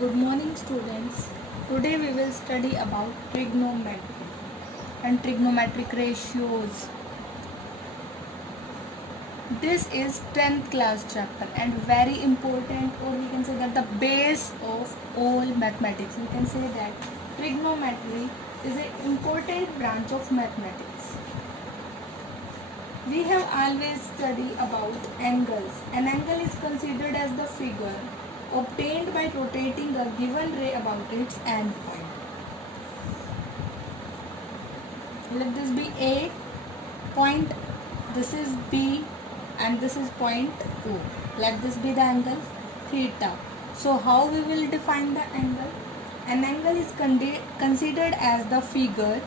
Good morning students. Today we will study about trigonometry and trigonometric ratios. This is 10th class chapter and very important, or we can say that the base of all mathematics. We can say that trigonometry is an important branch of mathematics. We have always studied about angles. An angle is considered as the figure obtained by rotating a given ray about its end point. Let this be A point, this is B, and this is point O. Let this be the angle theta. So how we will define the angle? An angle is considered as the figure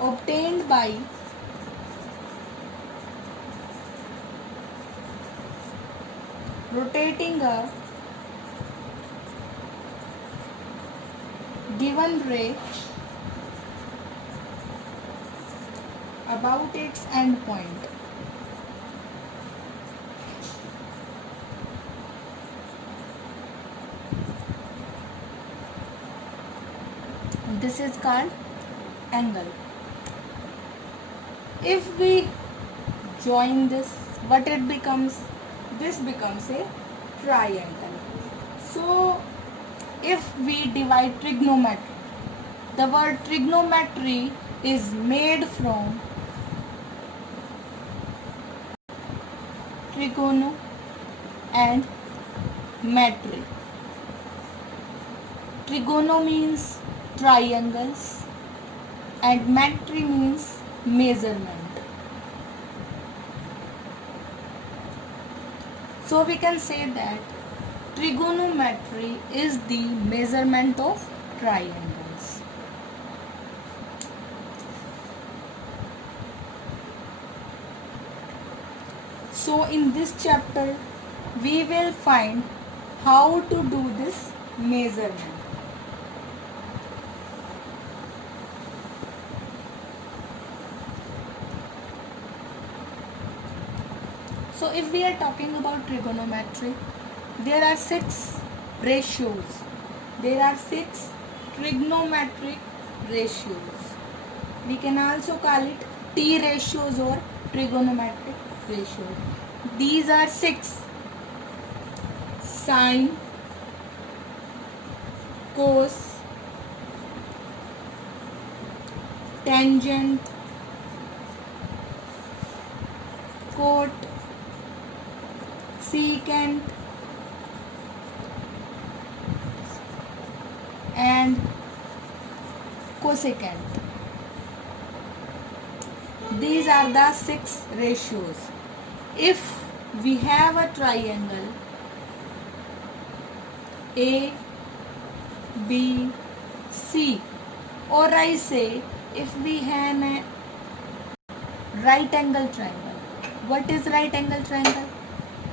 obtained by rotating a given ray about its end point. This is called angle. If we join this, what it becomes? This becomes a triangle. So if we divide trigonometry, the word trigonometry is made from trigono and metry. Trigono means triangles and metry means measurement. So we can say that trigonometry is the measurement of triangles. So in this chapter we will find how to do this measurement. So if we are talking about trigonometry, there are 6 ratios. There are 6 trigonometric ratios. We can also call it T ratios or trigonometric ratios. These are 6: sine, cos, tangent, cot, secant, and cosecant. These are the 6 ratios. If we have a triangle A, B, C, or I say if we have a right angle triangle. What is right angle triangle?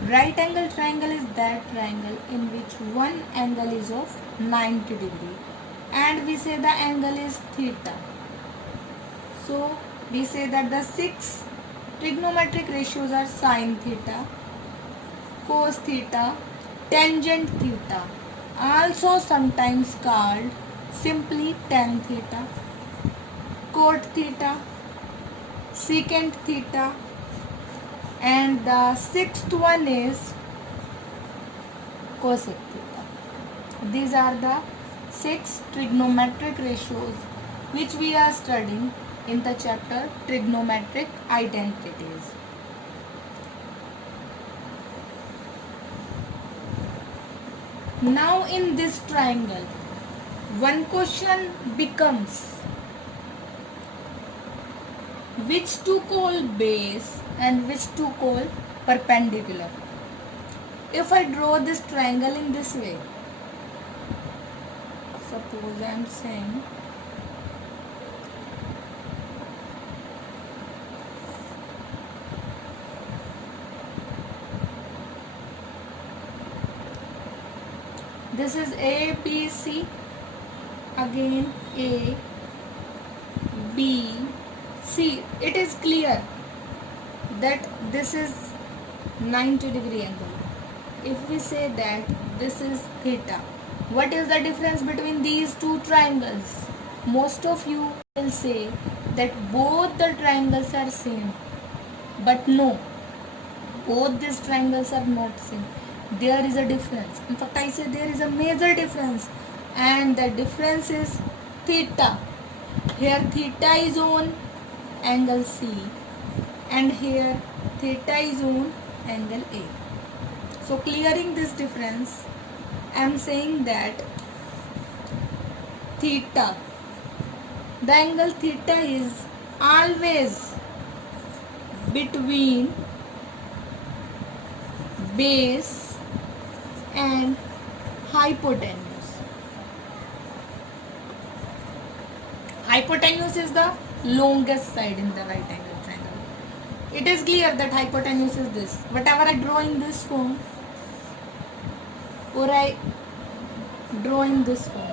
Right angle triangle is that triangle in which one angle is of 90 degree and we say the angle is theta. So we say that the 6 trigonometric ratios are sine theta, cos theta, tangent theta, also sometimes called simply tan theta, cot theta, secant theta, and the 6th one is cosec theta. These are the 6 trigonometric ratios which we are studying in the chapter trigonometric identities. Now in this triangle, one question becomes which to call base and which to call perpendicular. If I draw this triangle in this way, suppose I am saying this is A, B, C, again A, B, C. It is clear that this is 90 degree angle. if we say that this is theta, what is the difference between these two triangles? Most of you will say that both the triangles are same, but no, both these triangles are not same. There is a difference. In fact, I say there is a major difference, and the difference is theta. Here theta is on angle C, and here theta is on angle A. So clearing this difference, I am saying that theta, the angle theta is always between base and hypotenuse. Hypotenuse is the longest side in the right angle triangle. It is clear that hypotenuse is this. Whatever I draw in this form, or I draw in this form,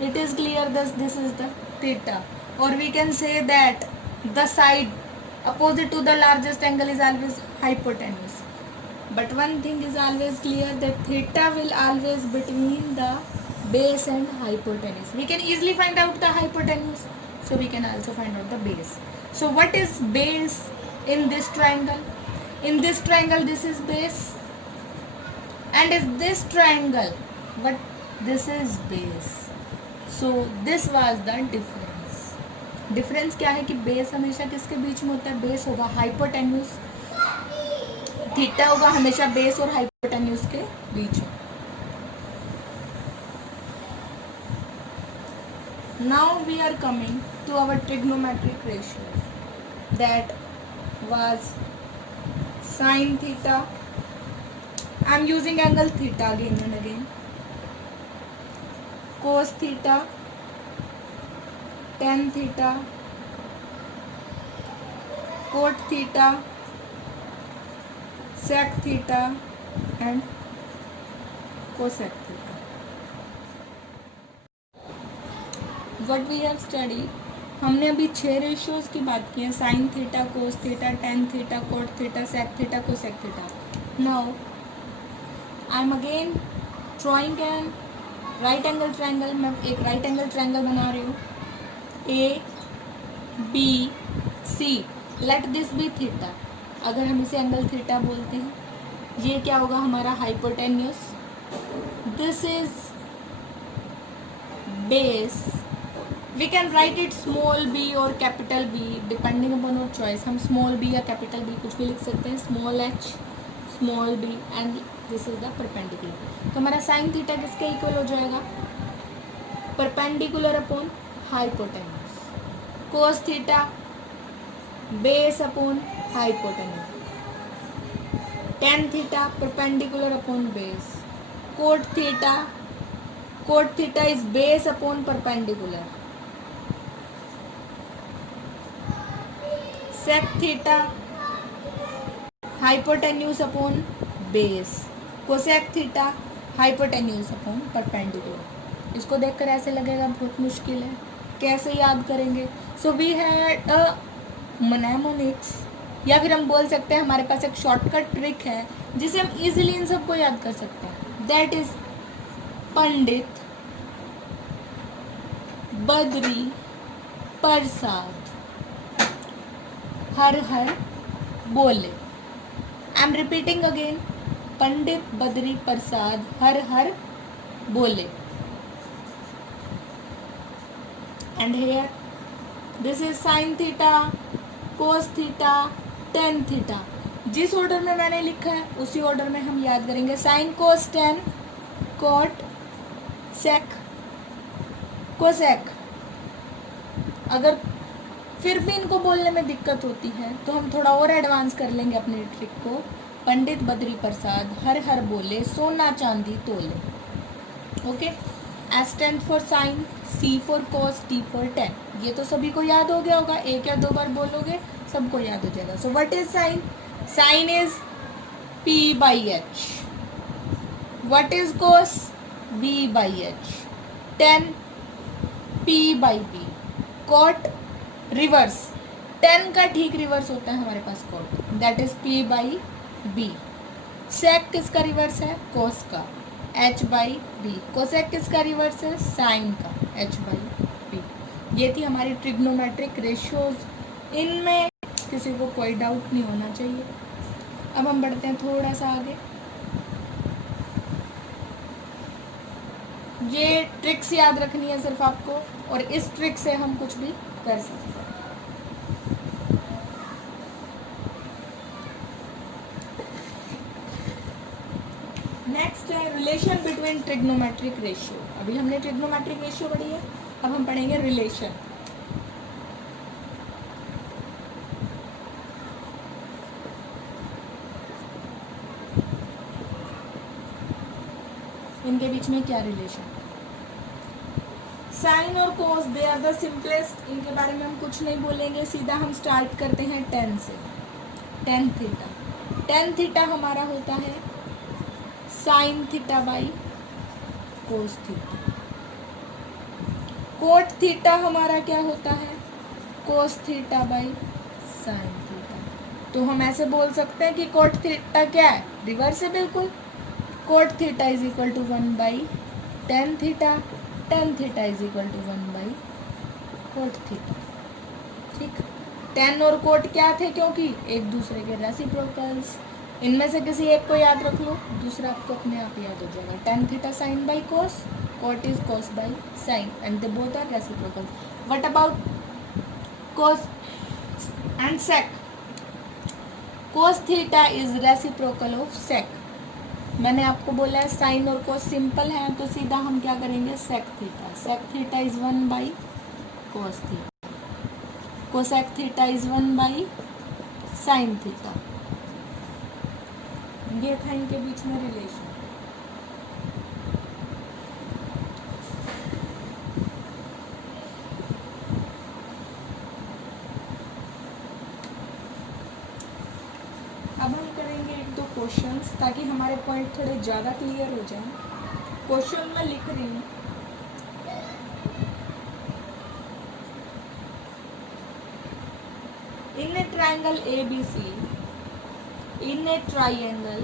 it is clear that this is the theta. Or we can say that the side opposite to the largest angle is always hypotenuse. But one thing is always clear, that theta will always between the base and hypotenuse. We can easily find out the hypotenuse, so we can also find out the base. So what is base in this triangle? In this triangle, this is base, and in this triangle, but this is base. So this was the difference. Difference क्या है कि base हमेशा किसके बीच में होता है? Base होगा hypotenuse, theta होगा हमेशा बेस और हाइपोटेन्यूस के बीच में. Now we are coming to our trigonometric ratio, that was sine theta. I am using angle theta again and again. cos theta, tan theta, cot theta, sec theta and cosec theta. What we have studied, हमने अभी 6 ratios की बात की है. Sine theta, cos theta, tan theta, cot theta, sec theta, cosec theta. Now I am again drawing an right angle triangle. मैं एक right angle triangle बना रही हूँ. A B C, let this be theta. अगर हम इसे angle theta बोलते हैं, ये क्या होगा? हमारा hypotenuse. This is base. We can write it small B और capital B depending upon your choice. हम स्मॉल बी या कैपिटल बी कुछ भी लिख सकते हैं. Small H, small B, and this is the perpendicular. तो हमारा साइन थीटा किसके इक्वल हो जाएगा? Perpendicular upon hypotenuse. Cos theta base upon hypotenuse. Tan theta perpendicular upon base. Cot theta is base upon perpendicular. Sec theta hypotenuse upon base. Cosec theta hypotenuse upon perpendicular. इसको देखकर ऐसे लगेगा बहुत मुश्किल है, कैसे याद करेंगे? सो वी हैड अ मोनेमोनिक्स, या फिर हम बोल सकते हैं हमारे पास एक शॉर्टकट ट्रिक है जिसे हम इजीली इन सबको याद कर सकते हैं. दैट इज पंडित बद्री प्रसाद हर हर बोले. I am repeating again. Pandit Badri Prasad हर हर बोले. And here this is sine theta, cos theta, tan theta. जिस ऑर्डर में मैंने लिखा है उसी ऑर्डर में हम याद करेंगे. साइन, कोस, टेन, कोट, सेक, कोसेक. अगर फिर भी इनको बोलने में दिक्कत होती है तो हम थोड़ा और एडवांस कर लेंगे अपनी ट्रिक को. पंडित बद्री प्रसाद हर हर बोले, सोना चांदी तोले. Okay. S stand for sine, C for cos, T for tan. ये तो सभी को याद हो गया होगा. एक या दो बार बोलोगे सबको याद हो जाएगा. So what is sine? Sine is P by H. What is cos? B by H. Tan P by B. Cot reverse, tan का ठीक रिवर्स होता है हमारे पास cot, that is P by B। Sec किसका रिवर्स है? Cos का, H by B। Cosec किसका रिवर्स है? साइन का, H बाई B। ये थी हमारी ट्रिग्नोमेट्रिक रेशियोज, इनमें किसी को कोई डाउट नहीं होना चाहिए। अब हम बढ़ते हैं थोड़ा सा आगे। ये ट्रिक्स याद रखनी है सिर्फ आपको, और इस ट्रिक से हम कुछ भी कर सकते हैं। नेक्स्ट है रिलेशन बिटवीन ट्रिग्नोमेट्रिक रेशियो। अभी हमने ट्रिग्नोमेट्रिक रेशियो पढ़ी है, अब हम पढ़ेंगे रिलेशन। इनके बीच में क्या रिलेशन? साइन और कोस दे आर द सिंपलेस्ट, इनके बारे में हम कुछ नहीं बोलेंगे, सीधा हम स्टार्ट करते हैं टेन से। टेन थीटा, टेन थीटा हमारा होता है sine theta by cos theta. Cot theta हमारा क्या होता है? Cos theta by sine theta. तो हम ऐसे बोल सकते हैं कि कोट थीटा क्या है? रिवर्स है बिल्कुल। Cot theta is equal to 1 by tan theta, tan theta is equal to 1 by cot theta. ठीक, टेन और कोट क्या थे? क्योंकि एक दूसरे के रेसिप्रोकल्स। इनमें से किसी एक को याद रख लो, दूसरा आपको अपने आप याद हो जाएगा। Tan theta sine by cos, cot is cos by sine, and they both are reciprocals. What about cos and sec? Cos theta is reciprocal of sec. मैंने आपको बोला है साइन और कोस सिंपल है, तो सीधा हम क्या करेंगे? Sec theta. Sec theta is 1 by cos theta, cosec theta is 1 by sine theta. ये था इनके बीच में रिलेशन। अब हम करेंगे एक दो क्वेश्चंस ताकि हमारे पॉइंट थोड़े ज़्यादा क्लियर हो जाएं। क्वेश्चन में लिख रही हूँ, in a triangle ABC, in a triangle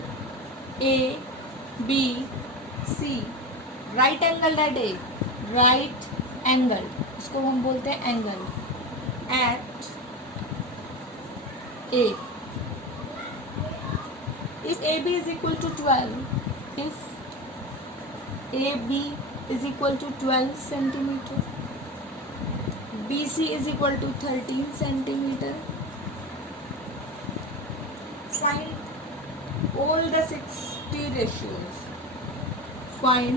ABC, right angle at A, right angle, इसको हम बोलते हैं angle at A. If AB is equal to 12, if AB is equal to 12 centimeter, BC is equal to 13 centimeter, find all the 60 ratios. Find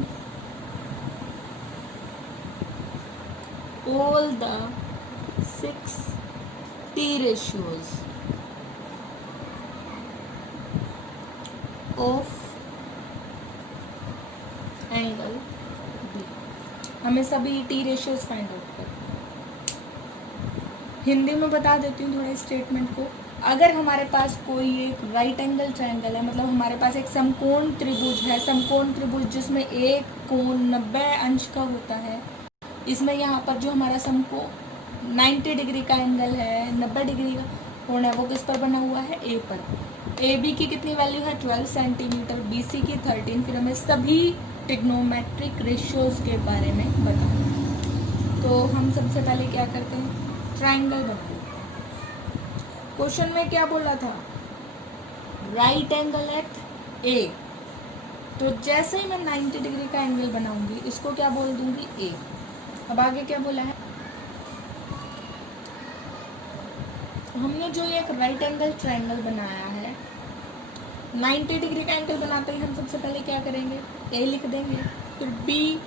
all the 60 ratios of angle B. हमें सभी T ratios find out कर। हिंदी में बता देती हूँ थोड़ा statement को। अगर हमारे पास कोई एक राइट एंगल ट्रायंगल है, मतलब हमारे पास एक समकोण त्रिभुज है, समकोण त्रिभुज जिसमें एक कोण 90 अंश का होता है। इसमें यहाँ पर जो हमारा समकोण 90 डिग्री का एंगल है, 90 डिग्री का कोण है, वो किस पर बना हुआ है? ए पर। ए बी की कितनी वैल्यू है? 12 सेंटीमीटर, बी सी की 13। फिर हमें सभी ट्रिग्नोमेट्रिक रेशियोज के बारे में बताना। तो हम सबसे पहले क्या करते हैं? ट्रायंगल बनाते हैं। क्वेश्चन में क्या बोला था? राइट एंगल एट ए। तो जैसे ही मैं 90 डिग्री का एंगल बनाऊंगी, इसको क्या बोल दूंगी? ए। अब आगे क्या बोला है? हमने जो एक राइट एंगल ट्रायंगल बनाया है, 90 डिग्री का एंगल बनाते ही हम सबसे पहले क्या करेंगे? ए लिख देंगे। फिर बी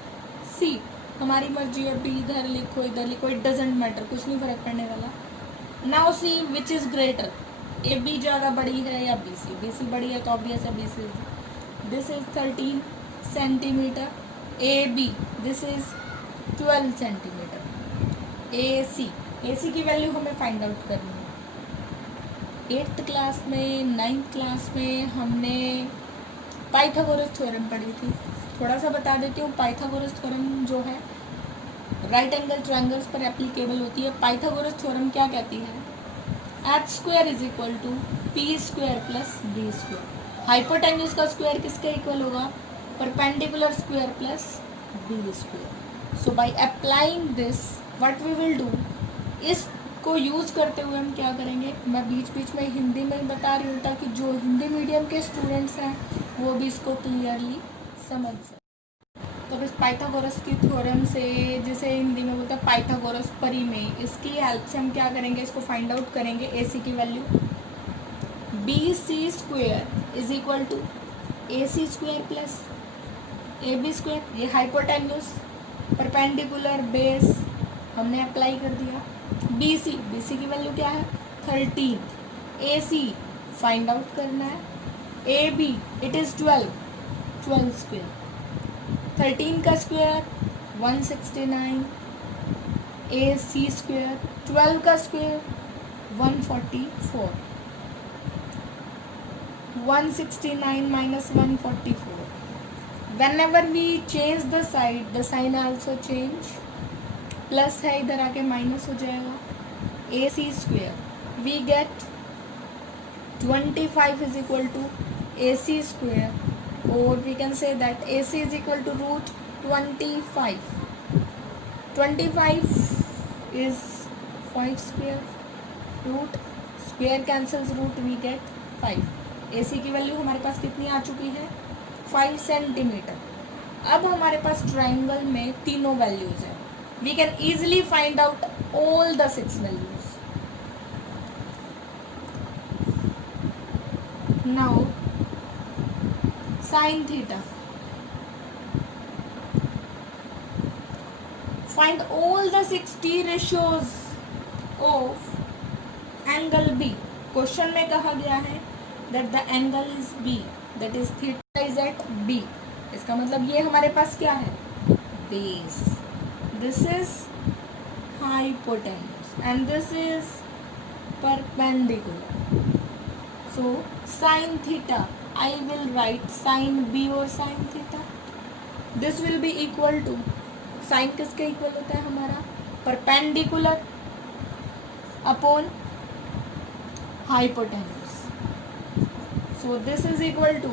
सी, हमारी मर्जी है, बी इधर लिखो इधर लिखो, इट डजेंट मैटर, कुछ नहीं फर्क पड़ने वाला। Now see which is greater, A B ज़्यादा बड़ी है या बी सी? बी सी बड़ी है तो ऑब्वियस है B C. This is 13 centimetre, A B this is 12 centimetre. A C की वैल्यू हमें फाइंड आउट करनी है। 8th क्लास में, 9th क्लास में हमने पाइथागोरस थ्योरम पढ़ी थी। थोड़ा सा बता देती हूँ, पाइथागोरस थ्योरम जो है राइट एंगल ट्रायंगल्स पर एप्लीकेबल होती है। पाइथागोरस थ्योरम क्या कहती है? H square is equal to P square plus B square. Hypotenuse का स्क्वायर किसके इक्वल होगा? Perpendicular square plus B square. So by applying this what we will do, इसको यूज करते हुए हम क्या करेंगे, मैं बीच बीच में हिंदी में ही बता रही हूँ ताकि जो हिंदी मीडियम के स्टूडेंट्स हैं वो भी इसको क्लियरली समझ सकें। तो इस पाइथागोरस की थ्योरम से, जिसे हिंदी में बोलते हैं पाइथागोरस परिमेय, इसकी हेल्प से हम क्या करेंगे, इसको फाइंड आउट करेंगे। ए सी की value B C square is equal to A C square plus A B square. ये हाइपोटेन्यूज परपेंडिकुलर बेस हमने अप्लाई कर दिया। बी सी की वैल्यू क्या है? 13। ए सी फाइंड आउट करना है। A B it is 12 square. 13 का स्क्वायर 169, ए सी स्क्वायर 12 का square 144, 169 minus 144. Whenever we change the side, the sign also change. Plus है इधर आके माइनस हो जाएगा। A C square we get 25 is equal to AC square, or we can say that AC is equal to root 25. 25 is 5 square, root square cancels root, we get 5. AC की value हमारे पास कितनी आ चुकी है? 5 centimetre. अब हमारे पास triangle में तीनों values हैं। We can easily find out all the 6 values. Now sin theta, find all the 60 ratios of angle B. Question में कहा गया है that the angle is B, that is theta is at B. इसका मतलब ये हमारे पास क्या है? Base. This is hypotenuse and this is perpendicular. So sin theta, I will write sin B or sin theta. This will be equal to, sin किसके equal होता है हमारा? Perpendicular upon hypotenuse. So this is equal to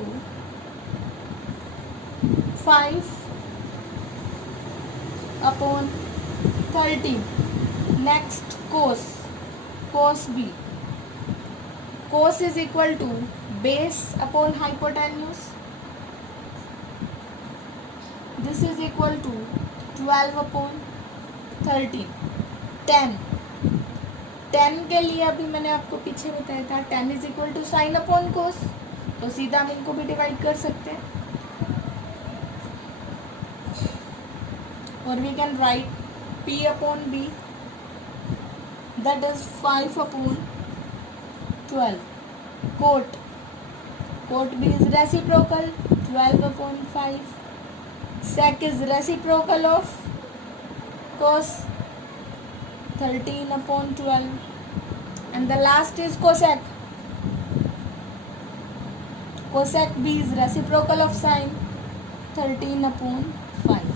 5 upon 30. Next cos B. Cos is equal to base upon hypotenuse. This is equal to 12 upon 13. 10 के लिए अभी मैंने आपको पीछे बताया था, 10 is equal to sine upon cos, तो सीधा हम इनको भी डिवाइड कर सकते हैं। और वी कैन राइट P अपॉन B, that is 5 upon 12. Cot B is reciprocal 12 upon 5. Sec is reciprocal of cos 13 upon 12. And the last is cosec. Cosec B is reciprocal of sin 13 upon 5.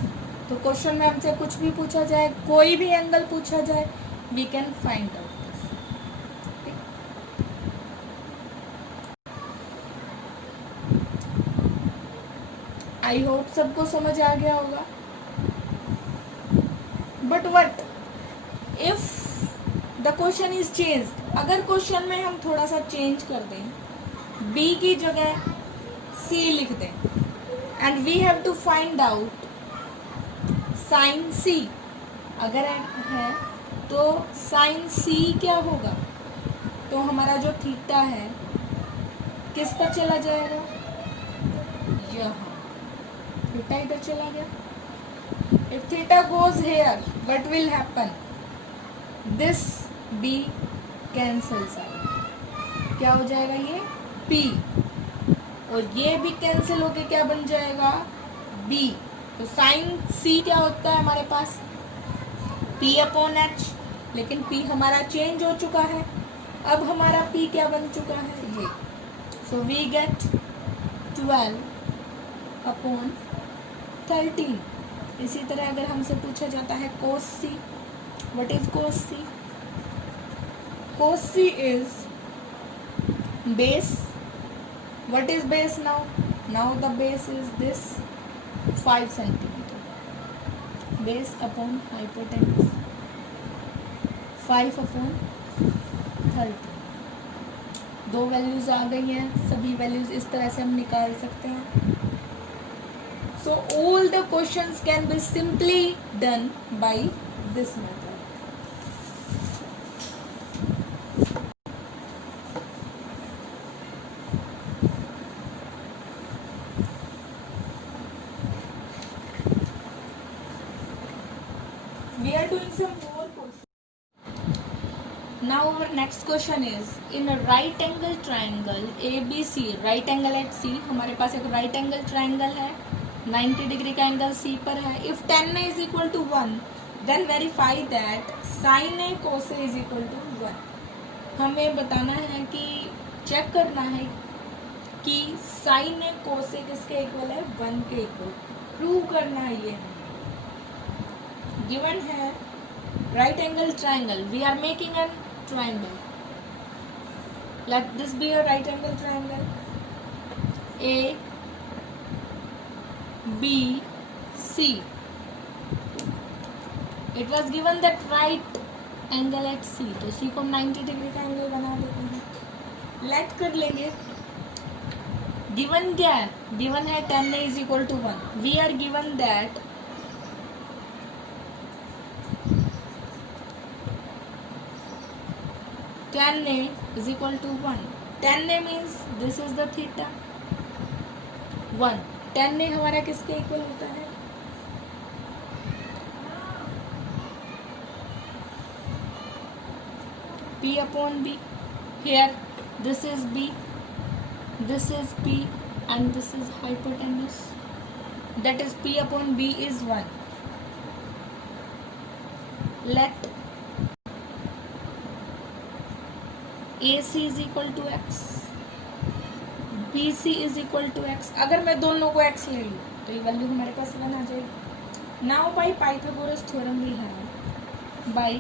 तो question में हमसे कुछ भी पूछा जाए, कोई भी एंगल पूछा जाए, we can find out this. I hope सबको समझ आ गया होगा। But what if the question is change, अगर क्वेश्चन में हम थोड़ा सा चेंज कर दें, बी की जगह सी लिख दें, and we have to find out sine C, अगर है तो साइन सी क्या होगा? तो हमारा जो थीटा है किस पर चला जाएगा? यहाँ। थीटा इधर चला गया। If theta goes here what will happen? This B cancels out. क्या हो जाएगा? ये P, और ये भी कैंसिल होके क्या बन जाएगा? B। तो साइन C क्या होता है हमारे पास? P अपॉन H, लेकिन P हमारा चेंज हो चुका है। अब हमारा P क्या बन चुका है? ये। So we get 12 upon 13। इसी तरह अगर हमसे पूछा जाता है cos C, what is cos C? cos C is base. What is base now? Now the base is this 5 centimeter. Base upon hypotenuse 5 upon 30. दो वैल्यूज आ गई हैं. सभी वैल्यूज इस तरह से हम निकाल सकते हैं. So all the questions can be simply done by this method. We are doing some more questions. Now our next question is, in a right angle triangle ABC, right angle at C, हमारे पास एक right angle triangle है, 90 degree का angle C पर है. If tan A is equal to 1, then verify that sin A cos A is equal to 1. हमें बताना है कि चेक करना है कि sin A cos A किसके इक्वल है? 1 के इक्वल. प्रूव करना है. ये गिवन है right angle triangle. We are making a triangle. Let this be a right angle triangle. A B C. It was given that right angle at C. तो C को 90 डिग्री का angle बना देते हैं. लेट कर लेंगे. Given क्या है? गिवन है tan A is equal to 1. We are given that tan A is equal to 1. tan A means this is the theta 1. tan A हमारा किसके इक्वल होता है? P upon B. Here this is B, this is P, and this is hypotenuse. That is P upon B is 1. Let AC is equal to x, BC is equal to x. अगर मैं दोनों को x ले लूँ तो ये value हमारे पास 1 आ जाएगी. Now by Pythagoras theorem we have, by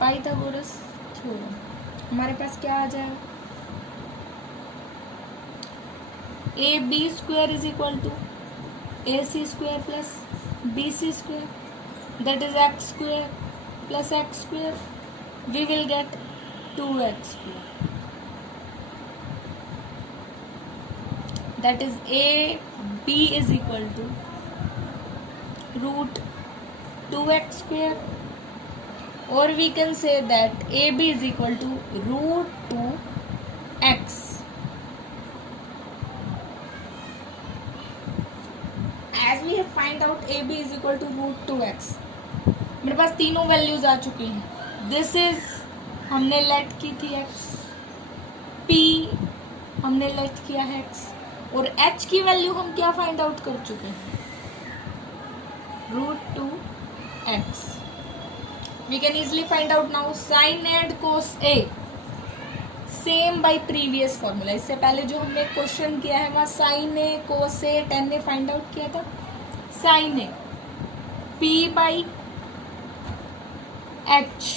Pythagoras theorem हमारे पास क्या आ जाएगा? A B square is equal to A C square plus B C square, that is x square plus x square. We will get 2x square. That is a b is equal to root 2x square, or we can say that ab is equal to root 2x. As we have find out ab is equal to root 2x, मेरे पास तीनों values आ चुकी हैं. This is हमने late की थी x, p हमने late किया है x, और h की वैल्यू हम क्या फाइंड आउट कर चुके हैं? Root 2x. We can easily find out now sin A and cos A. Same by previous formula. इससे पहले जो हमने क्वेश्चन किया है वहाँ sin A cos A tan A find out किया था. sin A p by h,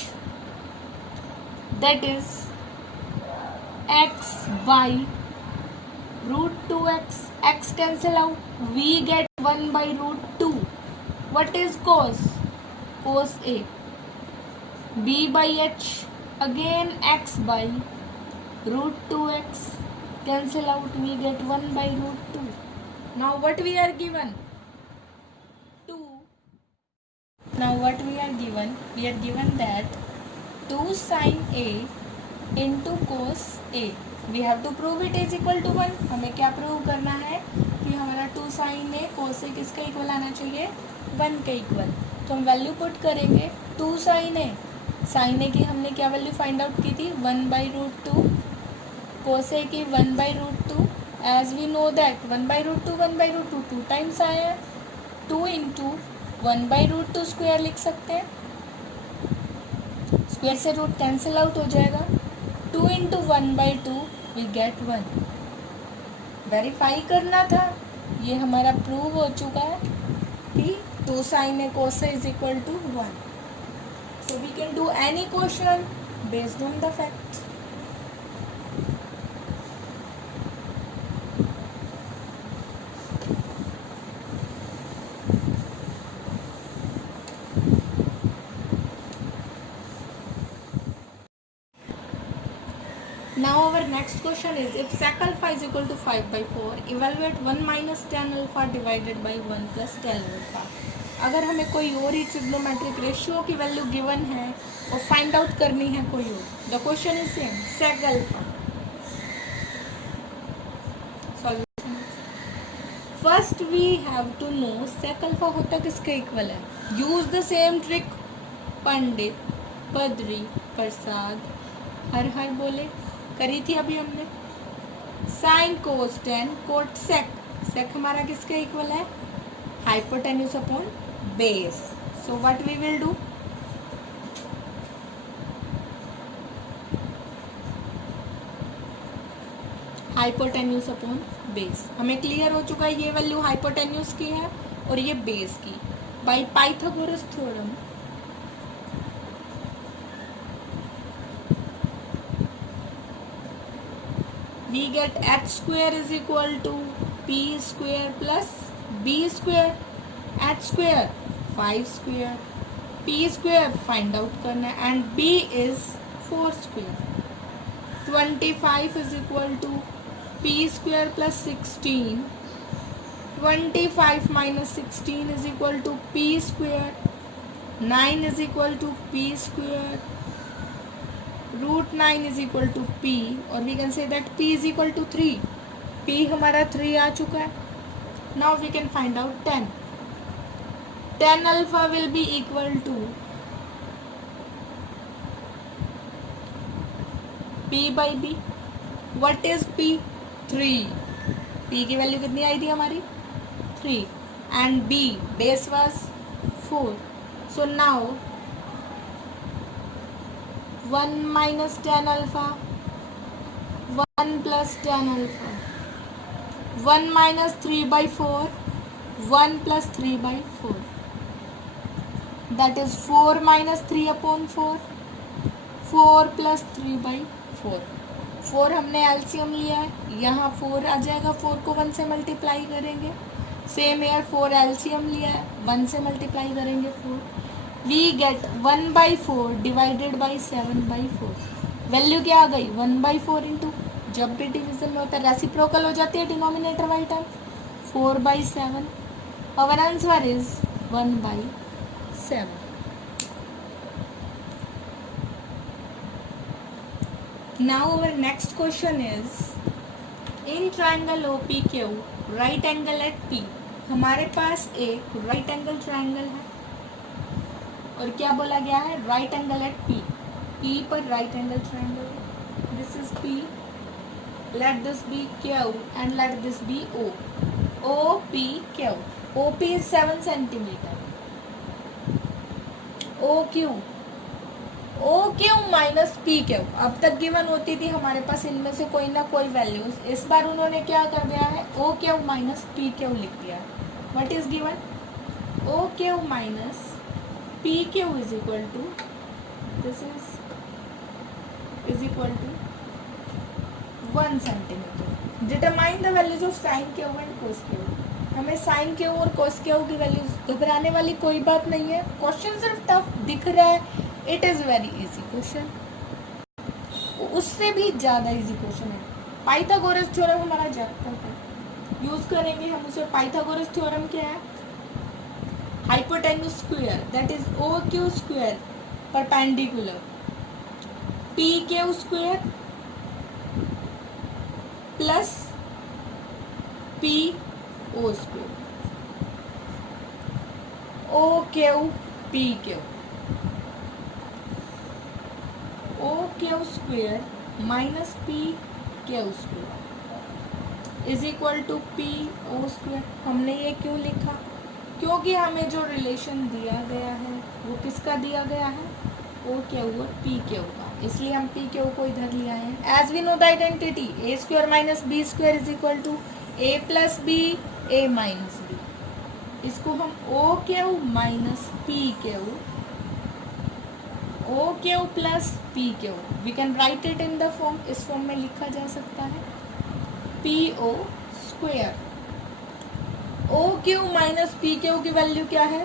that is x by root 2x. x cancel out, we get 1 by root 2. What is cos? Cos A. b by h, again x by root 2x, cancel out, we get 1 by root 2. Now what we are given? 2. Now what we are given? We are given that 2 sin A into cos A. We have to prove it is equal to 1. हमें क्या prove करना है कि हमारा 2 sin A cos A किसका equal आना चाहिए? 1 के इक्वल. तो हम वैल्यू पुट करेंगे 2 sin A. sin A की हमने क्या वैल्यू फाइंड आउट की थी? 1 by root 2. cos A की 1 by root 2. As we know that 1 by root 2 1 by root 2 2 times आया. 2 into 1 by root 2 स्क्वायर लिख सकते हैं. स्क्वायर से रूट कैंसिल आउट हो जाएगा. 2 into 1 by 2 we get 1. Verify करना था. ये हमारा प्रूव हो चुका है कि 2 sin A cos A is equal to 1. can do any question based on the facts. Now our next question is, if sec alpha is equal to 5 by 4, evaluate 1 minus tan alpha divided by 1 plus tan alpha. अगर हमें कोई और ही trigonometric ratio की value given है और find out करनी है कोई और, the question is same, sec alpha. Solution, first we have to know sec alpha होता किसके इक्वल है. Use the same trick Pandit Badri Prasad हर हर बोले करी थी अभी हमने. Sine cos tan cot sec, sec हमारा किसके इक्वल है, hypotenuse upon base. So what we will do, hypotenuse upon base. हमें क्लियर हो चुका है ये वैल्यू हाइपोटेन्यूज की है और ये बेस की. Bye Pythagoras theorem we get h square is equal to p square plus b square. h square 5 square, p square find out करना है and b is 4 square. 25 is equal to p square plus 16. 25 minus 16 is equal to p square. 9 is equal to p square. Root 9 is equal to p और we can say that p is equal to 3. p हमारा 3 आ चुका है. Now we can find out 10. 10 alpha will be equal to p by b. What is p, 3. p की value कितनी आई थी हमारी 3 and b base was 4. So now 1 minus tan alpha, 1 plus tan alpha, 1 minus 3 by 4, 1 plus 3 by 4. That is 4 minus 3 upon 4, 4 plus 3 by 4. 4 हमने LCM लिया है, यहाँ 4 आ जाएगा, 4 को 1 से मल्टीप्लाई करेंगे. सेम एयर 4 एलसीएम लिया है, 1 से मल्टीप्लाई करेंगे 4. We get 1 by 4 divided by 7 by 4. Value क्या आ गई 1 by 4 इंटू, जब भी डिवीजन में होता है रेसिप्रोकल हो जाती है denominator by term, 4 by 7. Our answer is 1 by 7. Now our next question is, in triangle OPQ right angle at P. हमारे पास एक राइट एंगल ट्राइंगल है और क्या बोला गया है, right angle at P. P पर right angle triangle, this is P, let this be Q and let this be O. O P Q, O P is 7 centimetre. O Q, O Q minus P Q. अब तक given होती थी हमारे पास इनमें से कोई ना कोई वैल्यूज, इस बार उन्होंने क्या कर दिया है, O Q minus P Q लिख दिया. What is given, O Q minus PQ is equal to, this is equal to 1 centimeter. Determine the values of sin Q and cos Q. हमें sin Q और cos Q की values, घबराने वाली कोई बात नहीं है. क्वेश्चन सिर्फ टफ दिख रहा है, it is very easy question. उससे भी ज़्यादा इजी क्वेश्चन है. पाइथागोरस थ्योरम हमारा जब तक यूज़ करेंगे हम उसे. पाइथागोरस थ्योरम क्या है, hypotenuse square, that is OQ square perpendicular, PQ square plus PO square, OQ PQ, OQ square minus PQ square is equal to PO square. हमने ये क्यों लिखा, क्योंकि हमें जो रिलेशन दिया गया है वो किसका दिया गया है, ओ क्यू और पी क्यू का, इसलिए हम पी क्यू को इधर ले आए हैं. As we know the identity, A square minus B square is equal to A plus B, A minus B. इसको हम O Q minus P Q, O Q plus P Q, we can write it in the form, इस form में लिखा जा सकता है P O square. O Q minus P Q की value क्या है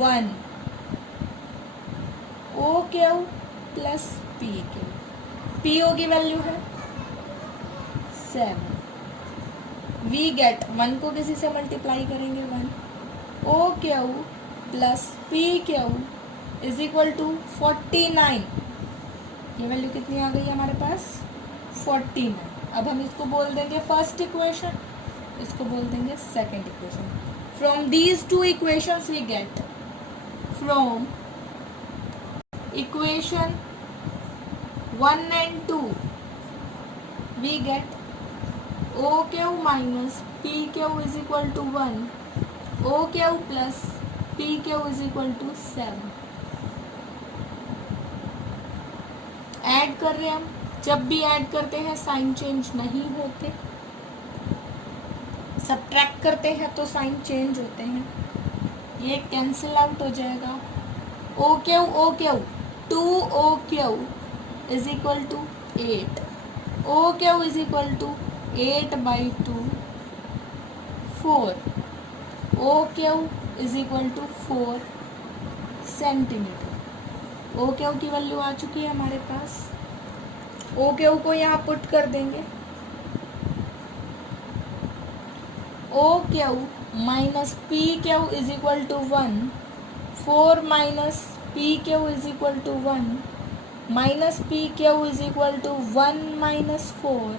1, O Q plus P Q, P O की वैल्यू है 7, वी गेट 1 को किसी से मल्टीप्लाई करेंगे 1, O Q plus P Q is equal to 49, ये वैल्यू कितनी आ गई हमारे पास 49। अब हम इसको बोल देंगे फर्स्ट इक्वेशन, इसको बोल देंगे second equation. From these two equations we get, from equation 1 and 2 we get OQ minus PQ is equal to 1, OQ plus PQ is equal to 7। Add कर रहे हैं हम, जब भी ऐड करते हैं साइन चेंज नहीं होते, सब्ट्रैक्ट करते हैं तो साइन चेंज होते हैं, ये कैंसिल आउट हो जाएगा। OQ 2OQ is equal to 8, OQ is equal to 8/2, 4, OQ is equal to 4 centimetre. OQ की वैल्यू आ चुकी है हमारे पास, OQ को यहाँ पुट कर देंगे, OQ minus PQ is equal to 1, 4 minus PQ is equal to 1, minus PQ is equal to 1 minus 4,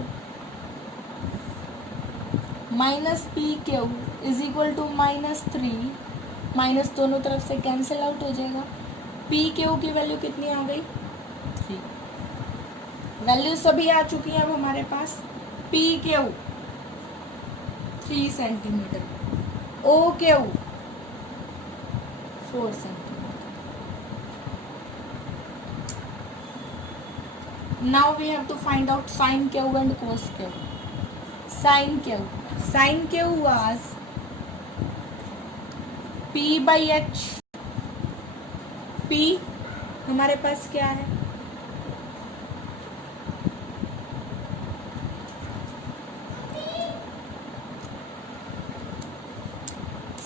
minus PQ is equal to -3, minus दोनों तरफ से कैंसिल आउट हो जाएगा, PQ की वैल्यू कितनी आ गई 3, वैल्यू सभी आ चुकी हैं अब हमारे पास। PQ 3 centimetre, OQ 4 centimetre. Now we have to find out sin Q and cos Q. Sin Q was P/H, P हमारे पास क्या है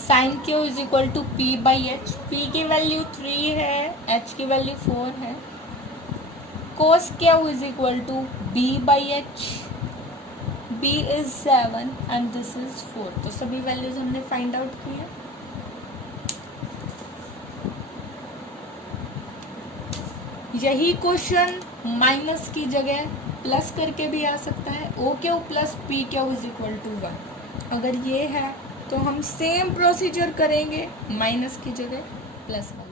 sin Q is equal to P/H, P की वैल्यू 3 है, H की वैल्यू 4 है, cos Q is equal to B/H, B is 7 and this is 4। तो सभी वैल्यूज हमने फाइंड आउट की है। यही क्वेश्चन माइनस की जगह प्लस करके भी आ सकता है, OQ plus PQ is equal to 1। अगर ये है तो हम सेम प्रोसीजर करेंगे, माइनस की जगह प्लस 1।